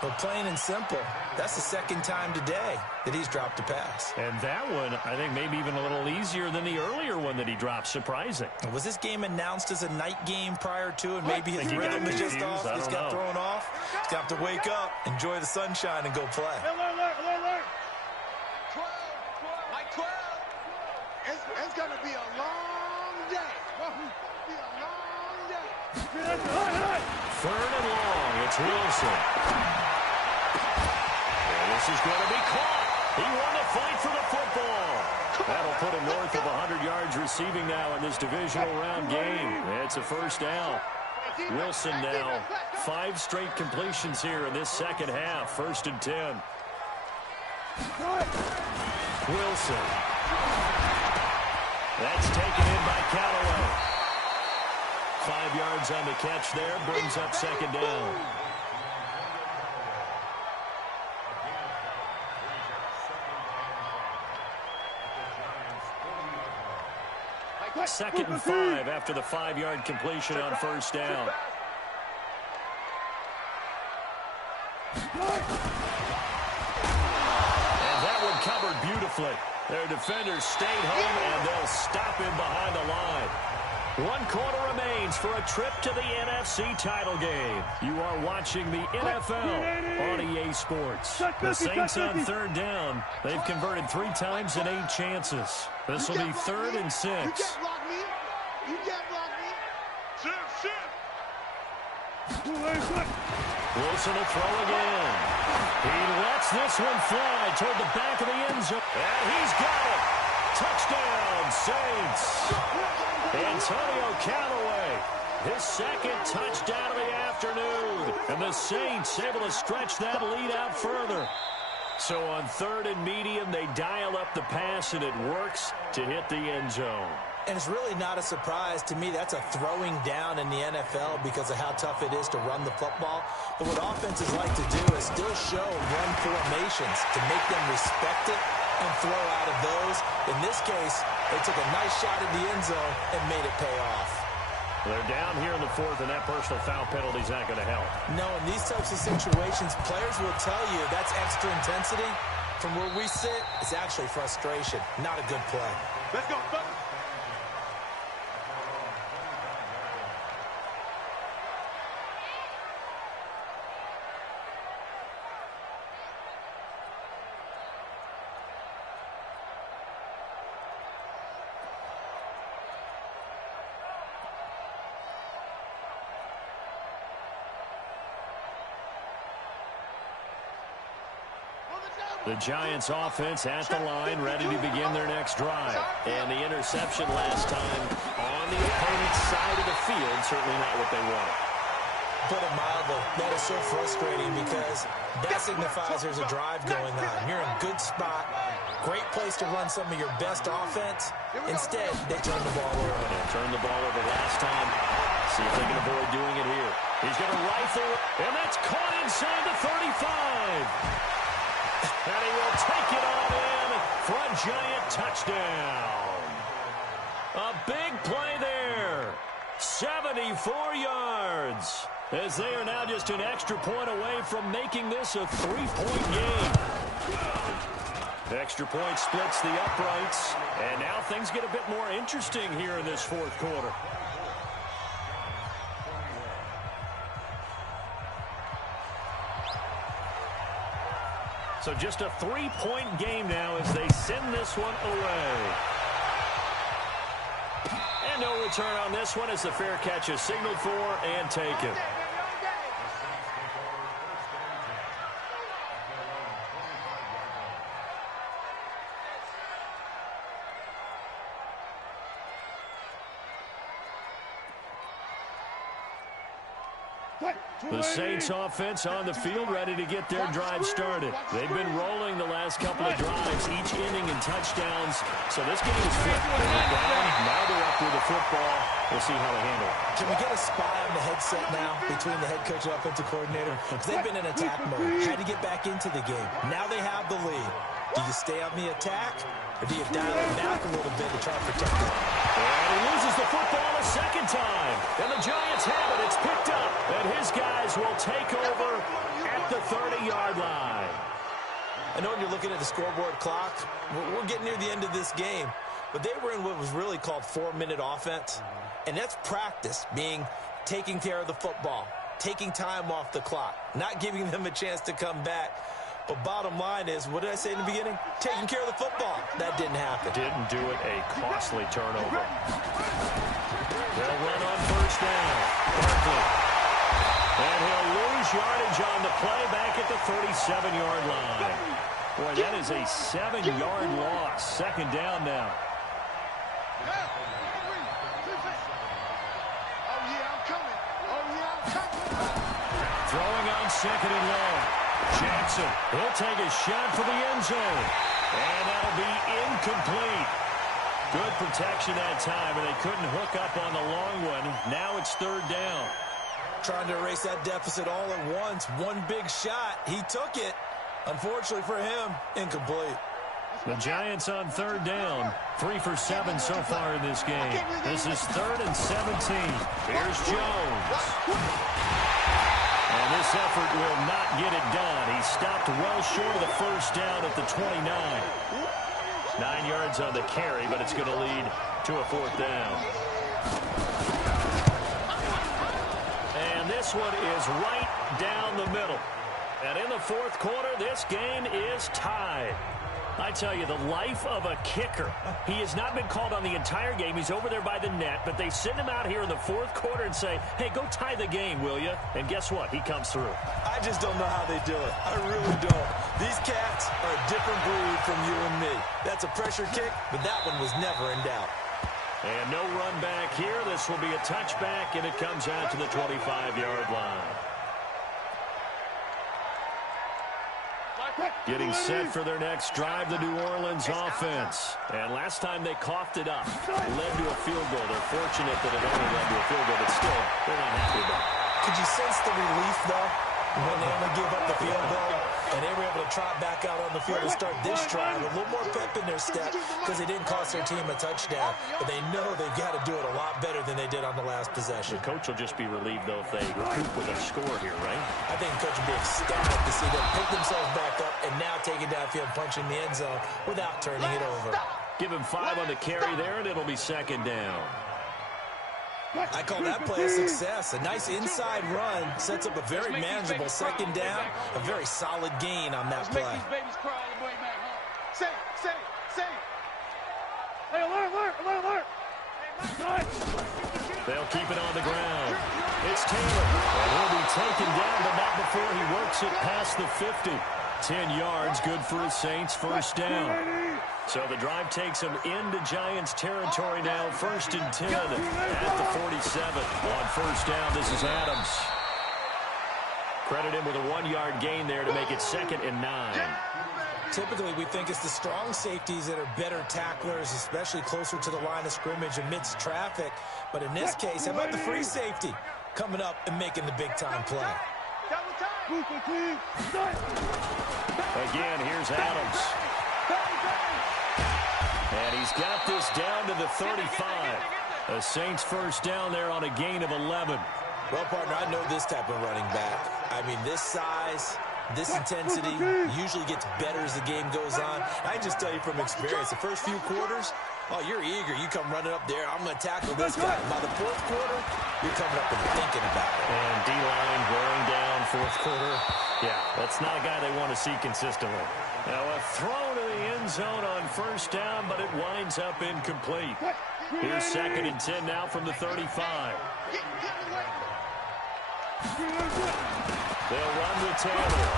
Well, plain and simple, that's the 2nd time today that he's dropped a pass. And that one, I think, maybe even a little easier than the earlier one that he dropped. Surprising. Was this game announced as a night game prior to, and maybe his rhythm is just off? He's got thrown off. He's got to wake up, enjoy the sunshine, and go play. Alert. 12. My 12. It's going to be a long day. Third and long. It's Wilson. And this is going to be caught. He won the fight for the football. That'll put him north of 100 yards receiving now in this divisional round game. It's a 1st down. Wilson now 5 straight completions here in this 2nd half. 1st and 10. Wilson. That's taken in by Callaway. 5 yards on the catch there, brings up 2nd down. Second and 5 after the 5-yard completion on 1st down. And that one covered beautifully. Their defenders stayed home, and they'll stop him behind the line. 1 quarter remains for a trip to the NFC title game. You are watching the NFL on EA Sports. The Saints on 3rd down. They've converted 3 times in 8 chances. This will be 3rd and 6. You can't block me. Wilson will throw again. He lets this one fly toward the back of the end zone. And he's got it. Touchdown, Saints. Antonio Callaway, his 2nd touchdown of the afternoon. And the Saints able to stretch that lead out further. So on 3rd and medium, they dial up the pass, and it works to hit the end zone. And it's really not a surprise to me. That's a throwing down in the NFL because of how tough it is to run the football. But what offenses like to do is still show run formations to make them respect it and throw out of those. In this case, they took a nice shot at the end zone and made it pay off. They're down here in the 4th, and that personal foul penalty is not going to help. No, in these types of situations, players will tell you that's extra intensity. From where we sit, it's actually frustration, not a good play. Let's go, fellas. The Giants offense at the line, ready to begin their next drive. And the interception last time on the opponent's side of the field, certainly not what they wanted. Put it mildly, that is so frustrating because that signifies there's a drive going on. You're in a good spot, great place to run some of your best offense. Instead, they turn the ball over. They turned the ball over last time. See if they can avoid doing it here. He's going to rifle, and that's caught inside the 35. And he will take it on in for a Giant touchdown. A big play there. 74 yards. As they are now just an extra point away from making this a 3-point game. Extra point splits the uprights. And now things get a bit more interesting here in this fourth quarter. So just a 3-point game now as they send this one away. And no return on this one as the fair catch is signaled for and taken. The Saints offense on the field ready to get their drive started. They've been rolling the last couple of drives, each inning in touchdowns. So this game is flipped. Now they're up with the football. We'll see how they handle it. Can we get a spy on the headset now between the head coach and offensive coordinator? Because they've been in attack mode. Had to get back into the game. Now they have the lead. Do you stay on the attack, or do you dial it back a little bit to try to protect it? And he loses the football a second time. And the Giants have it. It's picked up. And his guys will take over at the 30-yard line. I know when you're looking at the scoreboard clock, we're getting near the end of this game. But they were in what was really called 4-minute offense. And that's practice, being taking care of the football, taking time off the clock, not giving them a chance to come back. But bottom line is, what did I say in the beginning? Taking care of the football. That didn't happen. Didn't do it. A costly turnover. They'll run on first down. Barkley. And he'll lose yardage on the play back at the 37-yard line. Boy, that is a 7-yard loss. Second down now. Throwing on second and long. Jackson, he'll take a shot for the end zone. And that'll be incomplete. Good protection that time, and they couldn't hook up on the long one. Now it's third down. Trying to erase that deficit all at once. One big shot. He took it. Unfortunately for him, incomplete. The Giants on third down. 3 for 7 so far in this game. This is 3rd and 17. Here's Jones. And this effort will not get it done. He stopped well short of the first down at the 29. 9 yards on the carry, but it's going to lead to a fourth down. And this one is right down the middle. And in the fourth quarter, this game is tied. I tell you, the life of a kicker. He has not been called on the entire game. He's over there by the net, but they send him out here in the fourth quarter and say, hey, go tie the game, will you? And guess what? He comes through. I just don't know how they do it. I really don't. These cats are a different breed from you and me. That's a pressure kick, but that one was never in doubt. And no run back here. This will be a touchback, and it comes out to the 25-yard line. Getting set for their next drive, the New Orleans offense. And last time they coughed it up. Led to a field goal. They're fortunate that it only led to a field goal, but still, they're not happy about it. Could you sense the relief, though, when they only give up the field goal? And they were able to trot back out on the field to start this drive. A little more pep in their step because they didn't cost their team a touchdown. But they know they've got to do it a lot better than they did on the last possession. The coach will just be relieved, though, if they recoup with a score here, right? I think the coach will be ecstatic to see them pick themselves back up and now take it downfield, punch in the end zone without turning it over. Give him 5 on the carry there, and it'll be second down. I call that play a success. A nice inside run sets up a very manageable second down. A very solid gain on that play. Hey, alert! They'll keep it on the ground. It's Taylor. And he'll be taken down, but not before he works it past the 50. 10 yards, good for the Saints, first down. So the drive takes them into Giants territory now, 1st and 10 at the 47. On first down, this is Adams. Credit him with a 1-yard gain there to make it 2nd and 9. Typically, we think it's the strong safeties that are better tacklers, especially closer to the line of scrimmage amidst traffic. But in this case, how about the free safety coming up and making the big-time play? Again, here's Adams. And he's got this down to the 35. A Saints first down there on a gain of 11. Well, partner, I know this type of running back. I mean, this size, this intensity usually gets better as the game goes on. I just tell you from experience, the first few quarters, oh, you're eager. You come running up there. I'm going to tackle this guy. By the fourth quarter, you're coming up and thinking about it. And D-line wearing down fourth quarter. Yeah, that's not a guy they want to see consistently. Now a throw to the end zone on first down, but it winds up incomplete. Here's 2nd and 10 now from the 35. They'll run with Taylor.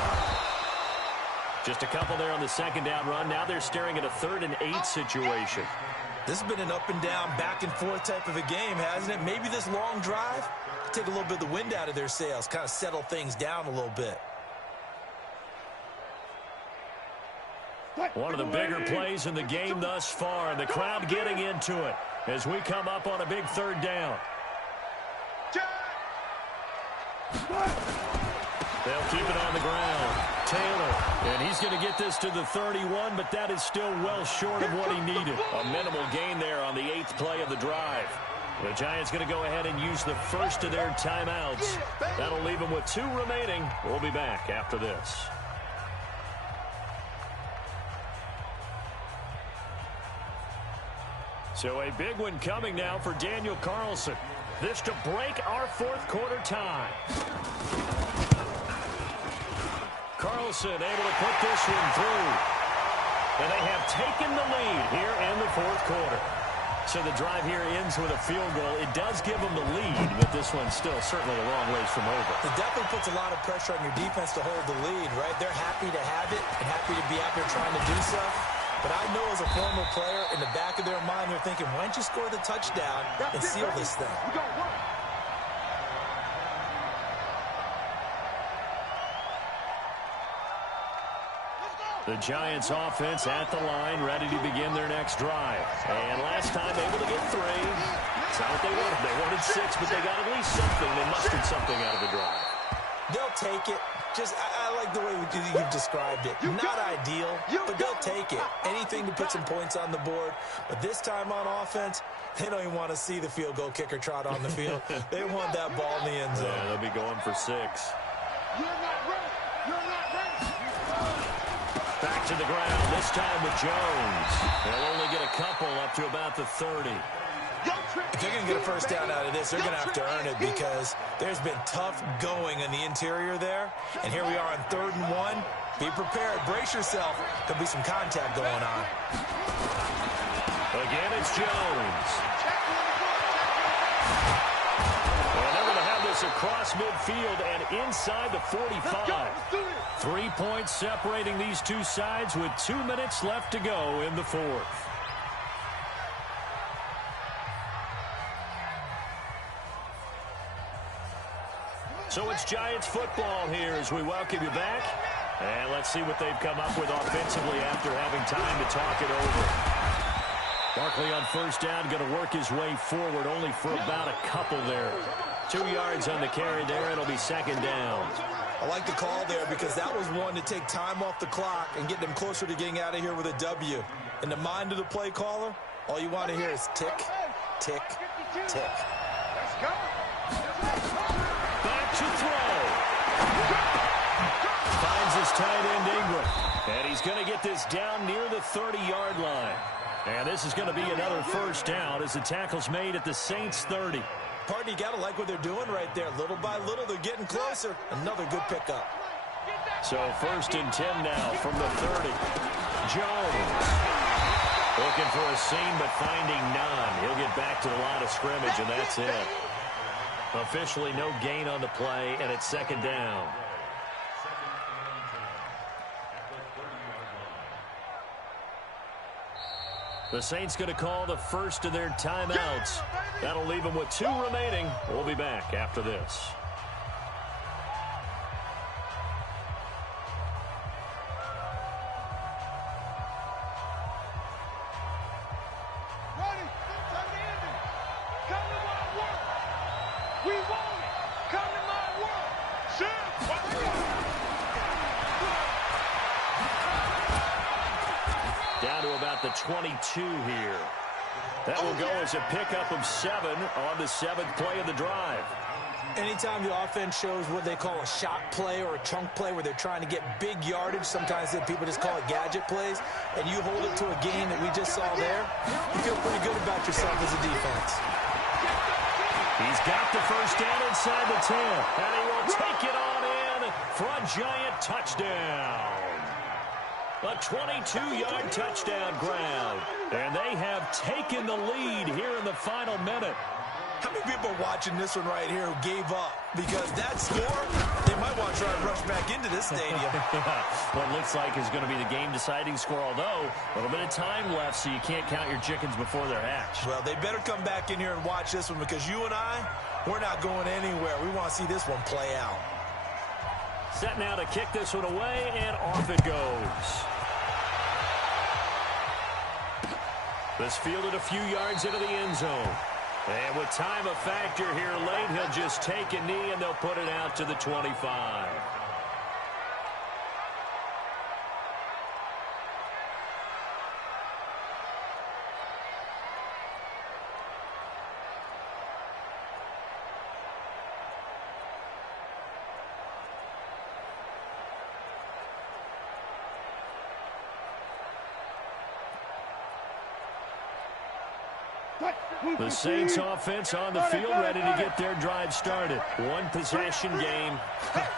Just a couple there on the 2nd down run. Now they're staring at a 3rd and 8 situation. This has been an up and down, back and forth type of a game, hasn't it? Maybe this long drive take a little bit of the wind out of their sails, kind of settle things down a little bit. One of the bigger plays in the game thus far, and the crowd getting into it as we come up on a big 3rd down. They'll keep it on the ground. Taylor, and he's going to get this to the 31, but that is still well short of what he needed. A minimal gain there on the 8th play of the drive. The Giants going to go ahead and use the first of their timeouts. That'll leave them with 2 remaining. We'll be back after this. So a big one coming now for Daniel Carlson. This to break our 4th quarter tie. Carlson able to put this one through. And they have taken the lead here in the 4th quarter. So the drive here ends with a field goal. It does give them the lead, but this one's still certainly a long ways from over. It definitely puts a lot of pressure on your defense to hold the lead, right? They're happy to have it and happy to be out there trying to do so. But I know as a former player, in the back of their mind, they're thinking, why don't you score the touchdown and seal this thing? The Giants offense at the line, ready to begin their next drive. And last time able to get 3. It's not what they wanted. They wanted 6, but they got at least something. They mustered something out of the drive. They'll take it. I like the way you've described it. Not ideal, but they'll take it. Anything to put some points on the board. But this time on offense, they don't even want to see the field goal kicker trot on the field. They want that ball in the end zone. Yeah, they'll be going for 6. Back to the ground, this time with Jones. They'll only get a couple up to about the 30. If they're going to get a first down out of this, they're going to have to earn it because there's been tough going in the interior there. And here we are on 3rd and 1. Be prepared. Brace yourself. There'll be some contact going on. Again, it's Jones. Well, they're going to have this across midfield and inside the 45. 3 points separating these two sides with 2 minutes left to go in the 4th. So it's Giants football here as we welcome you back. And let's see what they've come up with offensively after having time to talk it over. Barkley on first down, going to work his way forward, only for about a couple there. 2 yards on the carry there. It'll be 2nd down. I like the call there because that was one to take time off the clock and get them closer to getting out of here with a W. In the mind of the play caller, all you want to hear is tick, tick, tick. Let's go. Back to throw. Finds his tight end Ingram. And he's going to get this down near the 30-yard line. And this is going to be another first down as the tackle's made at the Saints 30. Partner, you got to like what they're doing right there. Little by little, they're getting closer. Another good pickup. So 1st and 10 now from the 30. Jones looking for a seam, but finding none. He'll get back to the line of scrimmage, and that's it. Officially no gain on the play, and it's 2nd down. The Saints going to call the first of their timeouts. That'll leave them with 2 remaining. We'll be back after this. the 22 here. That will go as a pickup of 7 on the 7th play of the drive. Anytime the offense shows what they call a shot play or a chunk play where they're trying to get big yardage, sometimes people just call it gadget plays, and you hold it to a game that we just saw there, you feel pretty good about yourself as a defense. He's got the first down inside the 10, and he will take it on in for a giant touchdown. A 22-yard touchdown grab, and they have taken the lead here in the final minute. How many people are watching this one right here who gave up? Because that score, they might want to try and rush back into this stadium. What looks like is going to be the game-deciding score, although a little bit of time left, so you can't count your chickens before they're hatched. Well, they better come back in here and watch this one, because you and I, we're not going anywhere. We want to see this one play out. Set now to kick this one away, and off it goes. This fielded a few yards into the end zone. And with time a factor here late, he'll just take a knee, and they'll put it out to the 25. The Saints offense on the field, ready to get their drive started. One possession game.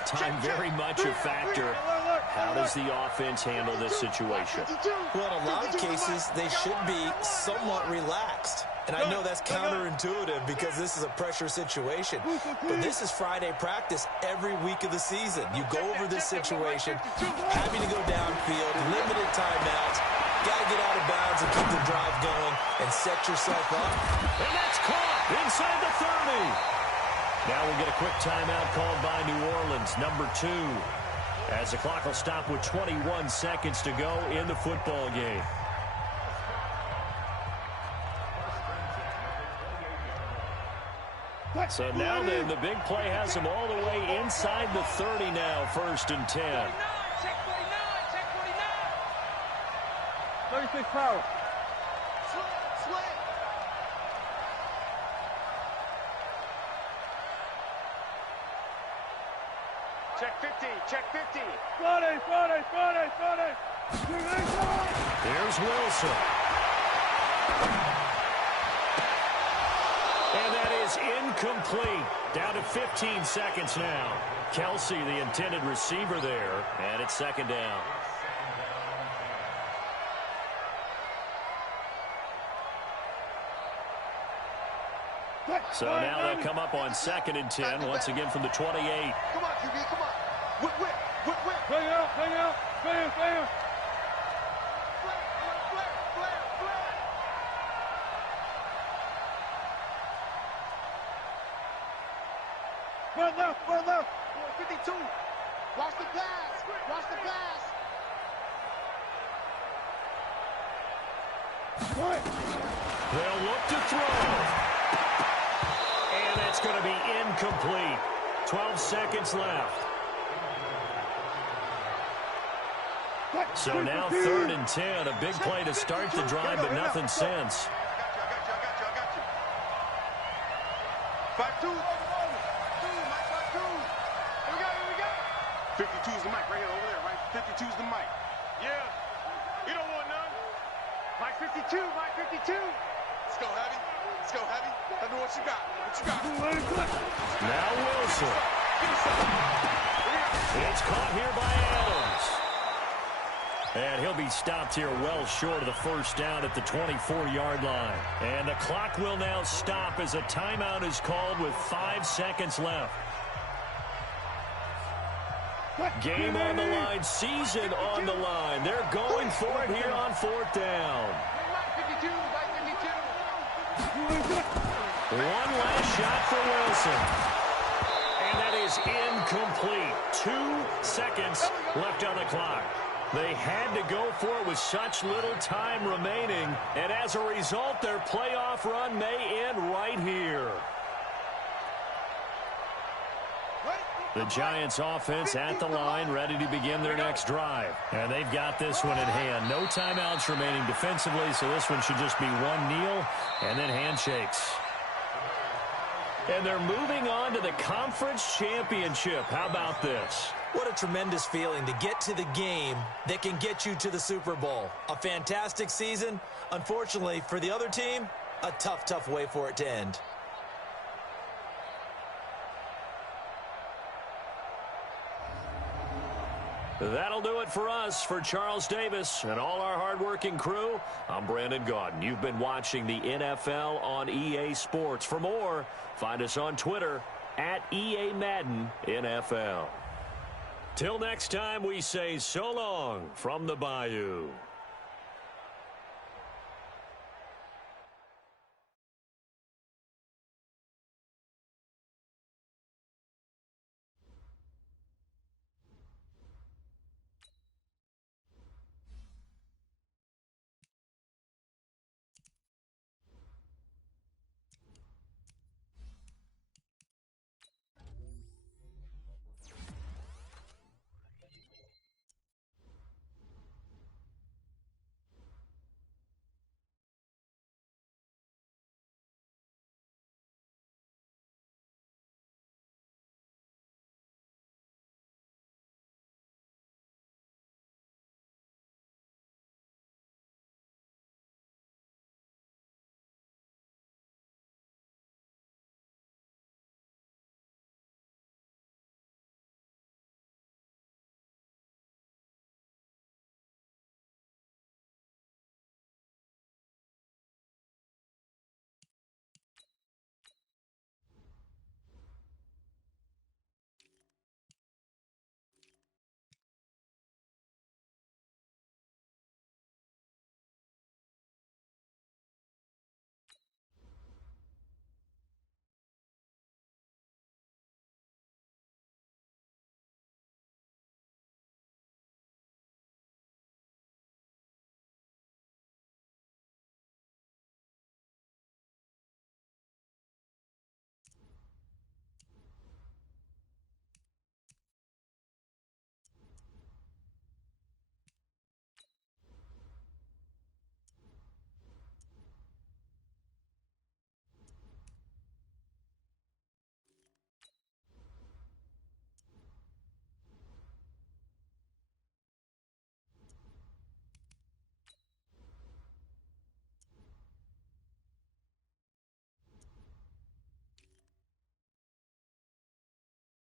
Time very much a factor. How does the offense handle this situation? Well, in a lot of cases, they should be somewhat relaxed. And I know that's counterintuitive because this is a pressure situation. But this is Friday practice every week of the season. You go over this situation, having to go downfield, limited timeouts. Got to get out of bounds and keep the drive going and set yourself up. And that's caught inside the 30. Now we'll get a quick timeout called by New Orleans, number 2. As the clock will stop with 21 seconds to go in the football game. So now then, the big play has them all the way inside the 30 now, 1st and 10. 36 power. Slam. Check 50. Check 50. Friday. Here's Wilson. And that is incomplete. Down to 15 seconds now. Kelsey, the intended receiver there, and it's 2nd down. So now they'll come up on 2nd and 10, once again from the 28. Come on, QB, come on. Whip. Bring it out. Bam. Flare. Front left. 52. Watch the pass. Right. They'll look to throw. And it's going to be incomplete. 12 seconds left. So now 3rd and 10. A big play to start the drive, but nothing since. I got you. 5-2. Mike 5-2. Here we go. 52 is the mic right here over there, right? 52 is the mic. Yeah. You don't want none. Mike 52. Let's go, Heavy. Tell me what you got. Now Wilson. It's caught here by Adams. And he'll be stopped here well short of the 1st down at the 24-yard line. And the clock will now stop as a timeout is called with 5 seconds left. Game on the line, season on the line. They're going for it here on 4th down. One last shot for Wilson. And that is incomplete. 2 seconds left on the clock. They had to go for it with such little time remaining. And as a result, their playoff run may end right here. The Giants offense at the line, ready to begin their next drive. And they've got this one in hand. No timeouts remaining defensively, so this one should just be one kneel and then handshakes. And they're moving on to the conference championship. How about this? What a tremendous feeling to get to the game that can get you to the Super Bowl. A fantastic season. Unfortunately, for the other team, a tough, tough way for it to end. That'll do it for us. For Charles Davis and all our hardworking crew, I'm Brandon Gaudin. You've been watching the NFL on EA Sports. For more, find us on Twitter at EA Madden NFL. Till next time, we say so long from the Bayou.